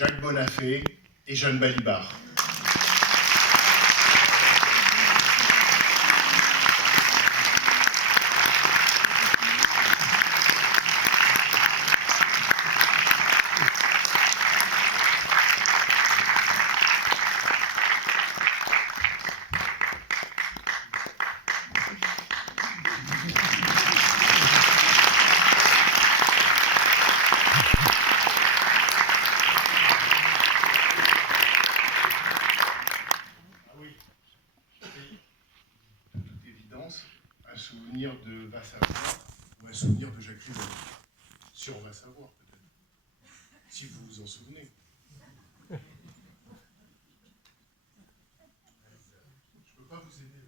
Jacques Bonafé et Jeanne Balibar. Un souvenir de Va savoir ou un souvenir de Jacques Rivette. Si on va savoir, peut-être. Si vous vous en souvenez. Je ne peux pas vous aider.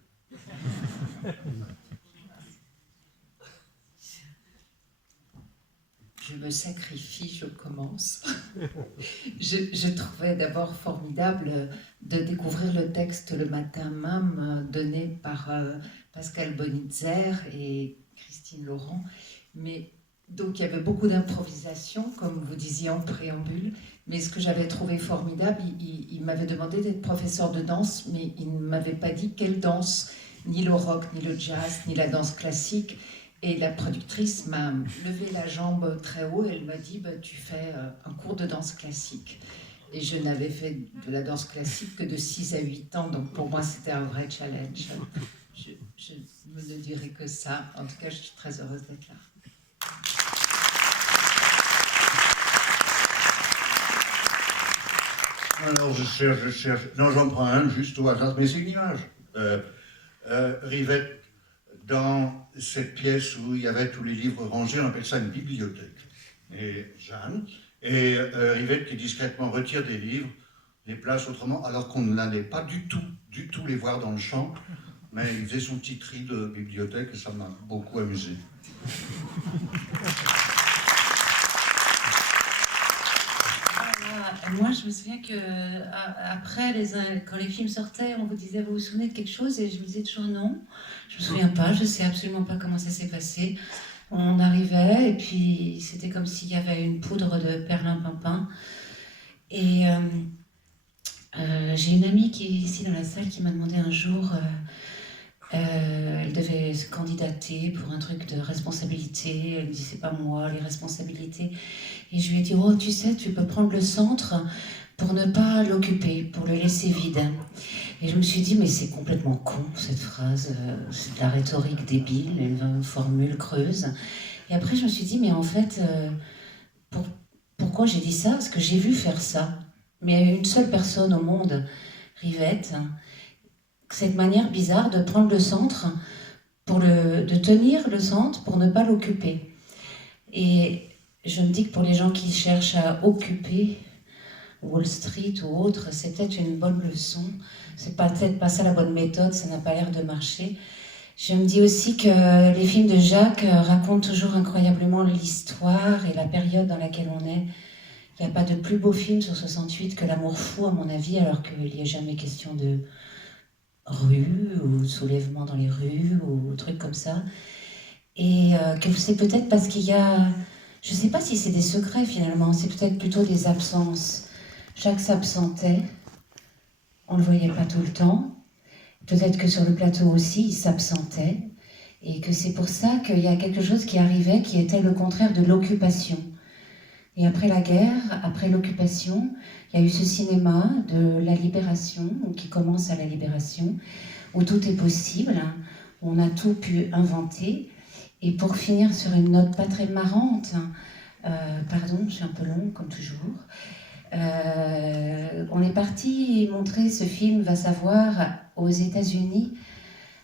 Je me sacrifie, je commence. je trouvais d'abord formidable de découvrir le texte le matin même donné par Pascal Bonitzer et Christine Laurent. Mais donc il y avait beaucoup d'improvisation, comme vous disiez en préambule. Mais ce que j'avais trouvé formidable, il m'avait demandé d'être professeur de danse, mais il ne m'avait pas dit quelle danse, ni le rock, ni le jazz, ni la danse classique. Et la productrice m'a levé la jambe très haut et elle m'a dit tu fais un cours de danse classique. Et je n'avais fait de la danse classique que de 6 à 8 ans, donc pour moi c'était un vrai challenge. Je ne dirai que ça. En tout cas, je suis très heureuse d'être là. Alors je cherche. Non, j'en prends un juste au hasard, mais c'est une image. Rivette, dans cette pièce où il y avait tous les livres rangés, on appelle ça une bibliothèque. Et Jeanne, et Rivette qui discrètement retire des livres, les place autrement, alors qu'on n'allait pas du tout les voir dans le champ, mais il faisait son petit tri de bibliothèque et ça m'a beaucoup amusé. Moi, je me souviens que après, quand les films sortaient, on vous disait, vous vous souvenez de quelque chose? Et je me disais toujours non, je me souviens pas, je sais absolument pas comment ça s'est passé. On arrivait et puis c'était comme s'il y avait une poudre de perlimpinpin. Et j'ai une amie qui est ici dans la salle qui m'a demandé un jour, elle devait se candidater pour un truc de responsabilité. Elle me dit, c'est pas moi, les responsabilités. Et je lui ai dit, oh, tu sais, tu peux prendre le centre pour ne pas l'occuper, pour le laisser vide. Et je me suis dit, mais c'est complètement con, cette phrase. C'est de la rhétorique débile, une formule creuse. Et après, je me suis dit, mais en fait, pourquoi j'ai dit ça? Parce que j'ai vu faire ça. Mais il y a une seule personne au monde, Rivette, cette manière bizarre de prendre le centre, de tenir le centre pour ne pas l'occuper. Et je me dis que pour les gens qui cherchent à occuper Wall Street ou autre, c'est peut-être une bonne leçon. C'est peut-être pas ça la bonne méthode, ça n'a pas l'air de marcher. Je me dis aussi que les films de Jacques racontent toujours incroyablement l'histoire et la période dans laquelle on est. Il n'y a pas de plus beau film sur 68 que L'amour fou, à mon avis, alors qu'il n'y a jamais question de rue ou de soulèvement dans les rues ou trucs comme ça. Et que c'est peut-être parce qu'il y a... Je ne sais pas si c'est des secrets finalement, c'est peut-être plutôt des absences. Jacques s'absentait, on ne le voyait pas tout le temps. Peut-être que sur le plateau aussi, il s'absentait. Et que c'est pour ça qu'il y a quelque chose qui arrivait qui était le contraire de l'occupation. Et après la guerre, après l'occupation, il y a eu ce cinéma de la libération, qui commence à la libération, où tout est possible, où on a tout pu inventer. Et pour finir sur une note pas très marrante, pardon, je suis un peu longue comme toujours, on est parti montrer ce film Va savoir aux États-Unis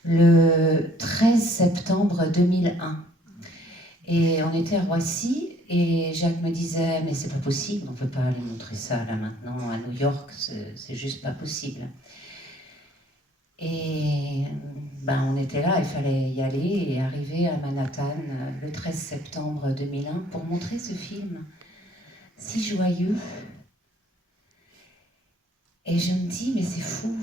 le 13 septembre 2001. Et on était à Roissy et Jacques me disait mais c'est pas possible, on peut pas aller montrer ça là maintenant à New York, c'est juste pas possible. Et ben, on était là, il fallait y aller et arriver à Manhattan le 13 septembre 2001 pour montrer ce film si joyeux. Et je me dis, mais c'est fou.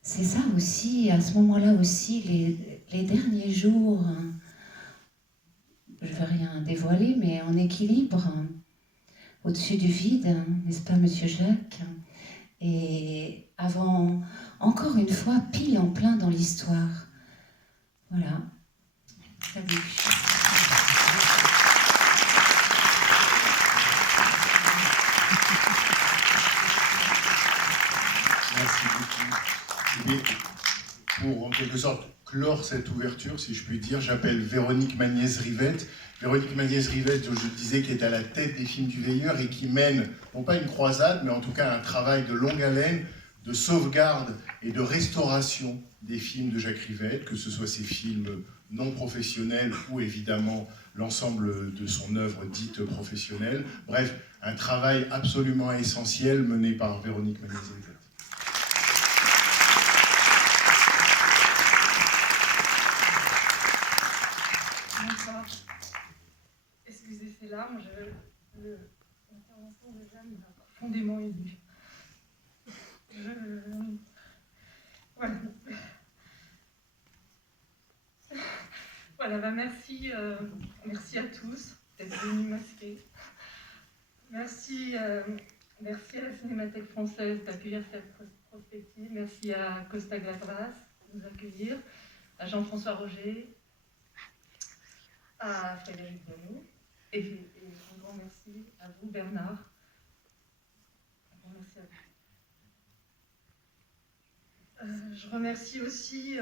C'est ça aussi, à ce moment-là aussi, les derniers jours, je ne vais rien dévoiler, mais en équilibre, au-dessus du vide, n'est-ce pas, Monsieur Jacques? Et avant, encore une fois, pile en plein dans l'histoire. Voilà. Salut. Merci beaucoup. Et pour, en quelque sorte, clore cette ouverture, si je puis dire, j'appelle Véronique Magnès-Rivette. Véronique Magnès-Rivette, je disais, qui est à la tête des films du Veilleur et qui mène, non pas une croisade, mais en tout cas un travail de longue haleine, de sauvegarde et de restauration des films de Jacques Rivette, que ce soit ses films non professionnels ou évidemment l'ensemble de son œuvre dite professionnelle. Bref, un travail absolument essentiel mené par Véronique Magnès-Rivette. Bonsoir. Excusez ces larmes, l'intervention de Jeanne m'a profondément émue. Voilà. Voilà, bah merci à tous d'être venus masquer. Merci à la Cinémathèque française d'accueillir cette prospective. Merci à Costa Gavras de nous accueillir, à Jean-François Roger, à Frédéric Denou, et un grand merci à vous, Bernard. Un grand merci à vous. Je remercie aussi,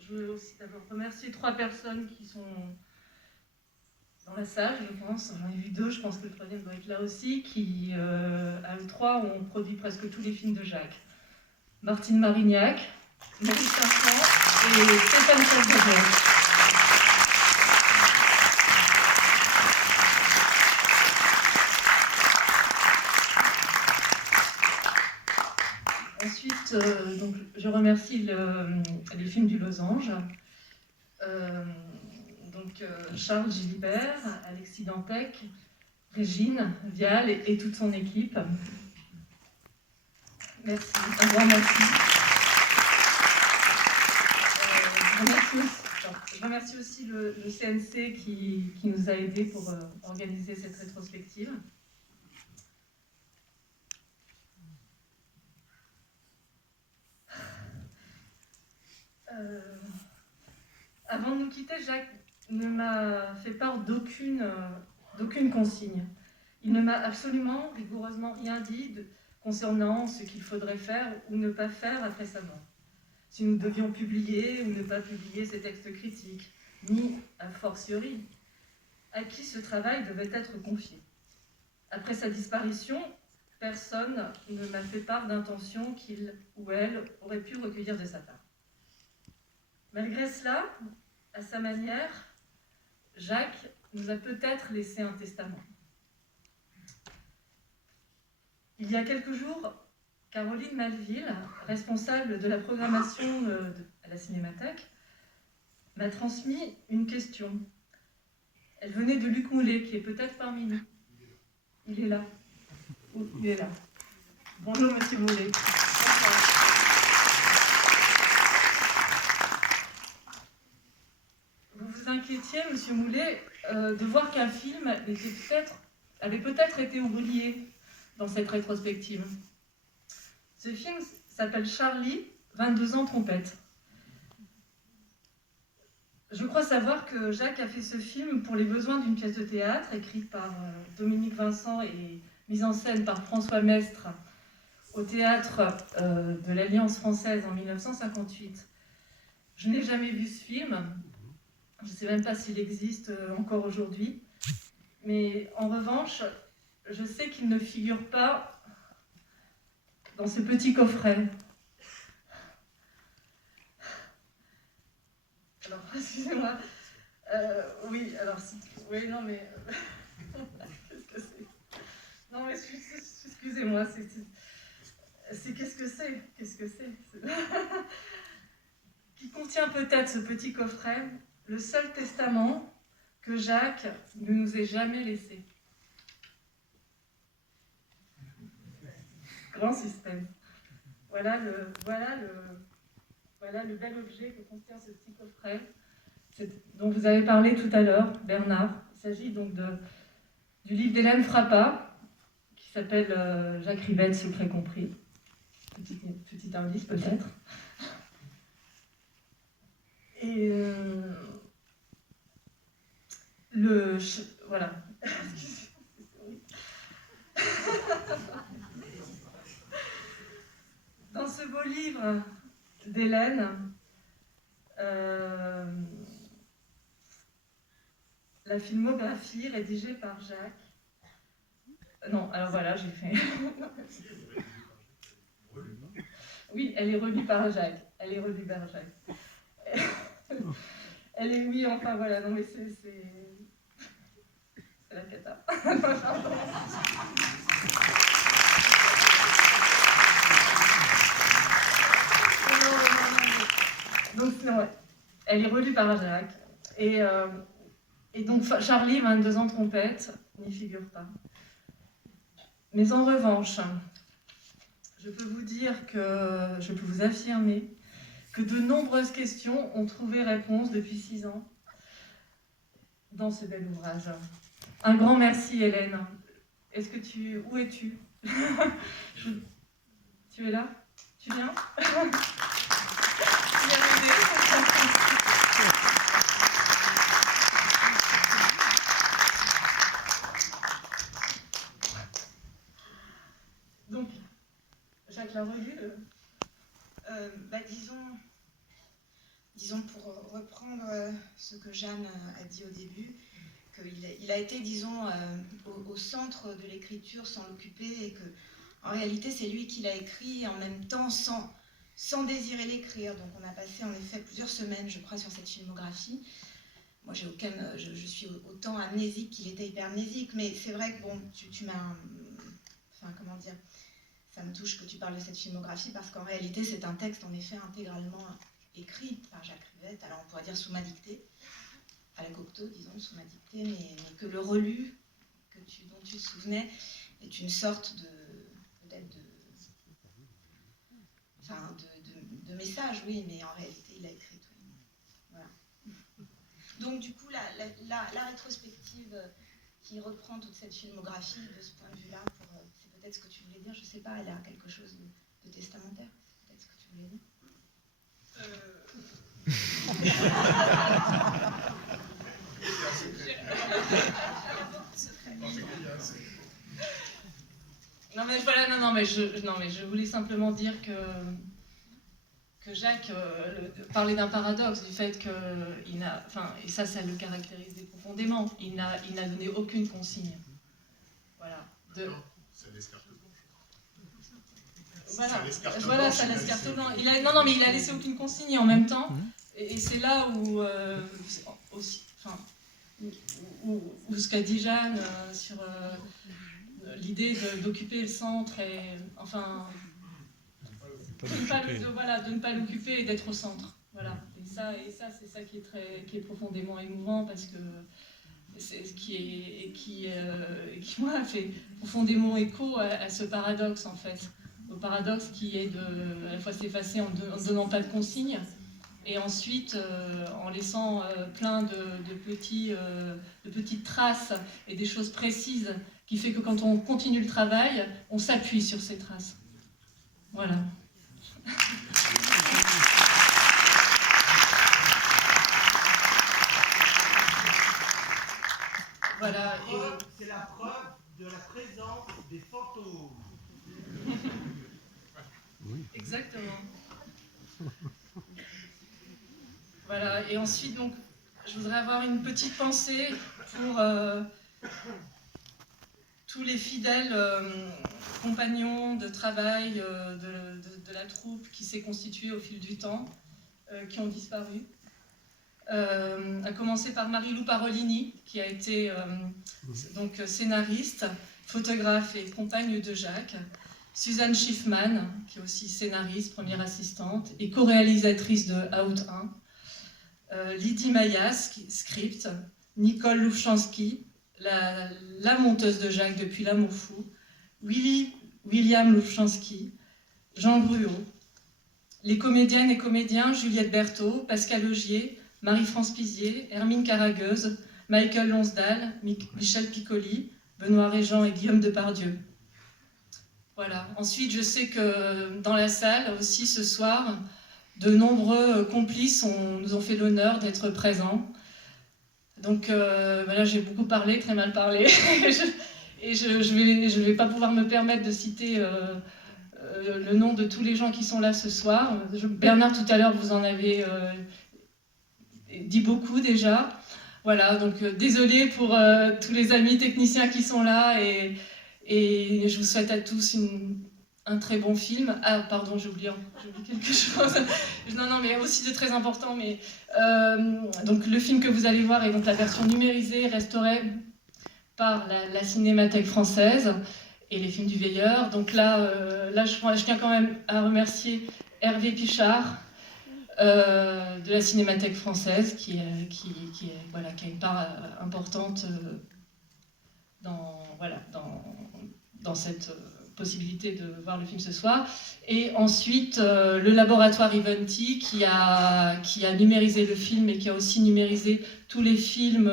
je veux aussi d'abord remercier 3 personnes qui sont dans la salle, je pense. J'en ai vu 2, je pense que le 3e doit être là aussi, qui, à E3, ont produit presque tous les films de Jacques. Martine Marignac, Maurice Sarfan et Stéphane Salvador. Ensuite, donc, je remercie les films du Losange. Charles Gilibert, Alexis Dantec, Régine Vial et toute son équipe. Merci, un grand merci. Je remercie aussi le CNC qui nous a aidés pour organiser cette rétrospective. Avant de nous quitter, Jacques ne m'a fait part d'aucune consigne. Il ne m'a absolument, rigoureusement rien dit concernant ce qu'il faudrait faire ou ne pas faire après sa mort. Si nous devions publier ou ne pas publier ces textes critiques, ni, a fortiori, à qui ce travail devait être confié. Après sa disparition, personne ne m'a fait part d'intentions qu'il ou elle aurait pu recueillir de sa part. Malgré cela, à sa manière, Jacques nous a peut-être laissé un testament. Il y a quelques jours, Caroline Malville, responsable de la programmation à la Cinémathèque, m'a transmis une question. Elle venait de Luc Moulet, qui est peut-être parmi nous. Il est là. Il est là. Bonjour, monsieur Moulet. Bonsoir. Vous vous inquiétiez, monsieur Moulet, de voir qu'un film avait peut-être été oublié dans cette rétrospective. Ce film s'appelle Charlie, 22 ans trompette. Je crois savoir que Jacques a fait ce film pour les besoins d'une pièce de théâtre écrite par Dominique Vincent et mise en scène par François Mestre au théâtre de l'Alliance française en 1958. Je n'ai jamais vu ce film. Je ne sais même pas s'il existe encore aujourd'hui. Mais en revanche, je sais qu'il ne figure pas dans ce petit coffret. Alors, excusez-moi. Oui, alors, oui, non, mais... qu'est-ce que c'est? Non, mais excusez-moi, c'est qu'est-ce que c'est? Qu'est-ce que c'est? Qui contient peut-être ce petit coffret, le seul testament que Jacques ne nous ait jamais laissé. Grand système. Voilà le bel objet que contient ce petit coffret dont vous avez parlé tout à l'heure, Bernard. Il s'agit donc de du livre d'Hélène Frappa, qui s'appelle Jacques Rivette, Secret compris. Petit indice peut-être. Et voilà. Dans ce beau livre d'Hélène, la filmographie rédigée par Jacques. Non, alors voilà, j'ai fait. Oui, elle est relue par Jacques. Elle est relue par Jacques. Elle est, oui, enfin voilà, non mais c'est la cata. Donc, ouais. Elle est relue par Jacques. Et donc, Charlie, 22 ans, trompette, n'y figure pas. Mais en revanche, je peux vous affirmer que de nombreuses questions ont trouvé réponse depuis 6 ans dans ce bel ouvrage. Un grand merci, Hélène. Où es-tu? Tu es là? Tu viens? Donc, Jacques l'a relu. Disons pour reprendre ce que Jeanne a dit au début, qu'il a été, disons, au centre de l'écriture sans l'occuper, et que en réalité c'est lui qui l'a écrit en même temps sans désirer l'écrire. Donc on a passé en effet plusieurs semaines, je crois, sur cette filmographie. Moi je suis autant amnésique qu'il était hypermnésique, mais c'est vrai que bon, tu m'as... Enfin, comment dire, ça me touche que tu parles de cette filmographie, parce qu'en réalité c'est un texte en effet intégralement écrit par Jacques Rivette, alors on pourrait dire sous ma dictée, à la Cocteau, disons, sous ma dictée, mais que le relu dont tu te souvenais est une sorte peut-être de message, oui, mais en réalité il a écrit tout. Voilà. Donc du coup, la rétrospective qui reprend toute cette filmographie de ce point de vue-là, c'est peut-être ce que tu voulais dire, je sais pas, elle a quelque chose de testamentaire, peut-être ce que tu voulais dire. Je voulais simplement dire que Jacques parlait d'un paradoxe, du fait qu'il n'a, et ça le caractérise profondément, il n'a donné aucune consigne. Voilà. Ça laisse carte blanche. Voilà, ça laisse carte blanche. Il a laissé aucune consigne, et en même temps, et c'est là où ce qu'a dit Jeanne sur l'idée d'occuper le centre, et enfin de ne pas l'occuper et d'être au centre. Voilà. Et ça c'est ça qui est profondément émouvant, parce que c'est ce qui moi fait profondément écho à ce paradoxe, en fait, au paradoxe qui est à la fois s'effacer en ne donnant pas de consignes, et ensuite en laissant plein de petites traces et des choses précises, qui fait que quand on continue le travail, on s'appuie sur ces traces. Voilà. Voilà. C'est la preuve de la présence des fantômes. Exactement. Voilà, et ensuite, donc, je voudrais avoir une petite pensée pour tous les fidèles compagnons de travail de la troupe qui s'est constituée au fil du temps, qui ont disparu. À commencer par Marie-Lou Parolini, qui a été donc scénariste, photographe et compagne de Jacques. Suzanne Schiffman, qui est aussi scénariste, première assistante, et co-réalisatrice de Out 1. Lydie Mayas, script. Nicole Loufchansky, la monteuse de Jacques depuis L'amour fou. William Loufchansky. Jean Gruau. Les comédiennes et comédiens, Juliette Berthaud, Pascal Augier, Marie-France Pizier, Hermine Caragueuse, Michael Lonsdal, Michel Piccoli, Benoît Régent et Guillaume Depardieu. Voilà. Ensuite, je sais que dans la salle aussi ce soir, de nombreux complices nous ont fait l'honneur d'être présents. Donc voilà, j'ai beaucoup parlé, très mal parlé, et je vais pas pouvoir me permettre de citer le nom de tous les gens qui sont là ce soir. Bernard, tout à l'heure, vous en avez dit beaucoup déjà. Voilà, donc désolée pour tous les amis techniciens qui sont là, et je vous souhaite à tous un très bon film. Ah, pardon, j'ai oublié quelque chose. Non, mais aussi c'est très important. Mais donc le film que vous allez voir est donc la version numérisée, restaurée par la Cinémathèque française et les films du Veilleur. Donc là, je tiens quand même à remercier Hervé Pichard de la Cinémathèque française qui a une part importante dans cette possibilité de voir le film ce soir. Et ensuite, le laboratoire Eventi qui a numérisé le film et qui a aussi numérisé tous les films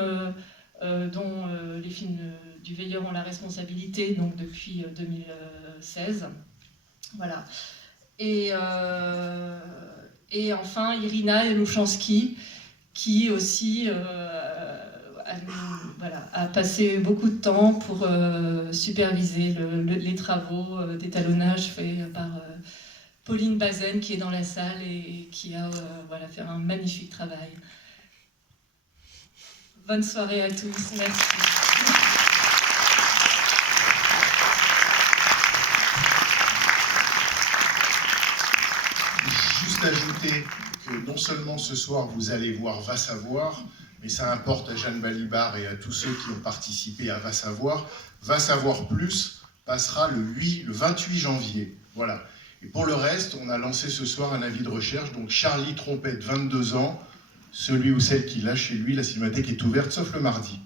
dont les films du Veilleur ont la responsabilité, donc depuis 2016. Voilà. Et enfin, Irina Elouchansky, qui aussi a passé beaucoup de temps pour superviser les travaux d'étalonnage faits par Pauline Bazen, qui est dans la salle et qui a fait un magnifique travail. Bonne soirée à tous, merci. Juste ajouter que non seulement ce soir vous allez voir Va Savoir, mais ça importe à Jeanne Balibar et à tous ceux qui ont participé à Va Savoir. Va Savoir Plus passera le 28 janvier. Voilà. Et pour le reste, on a lancé ce soir un avis de recherche. Donc Charlie Trompette, 22 ans, celui ou celle qui l'a chez lui, la cinémathèque est ouverte, sauf le mardi.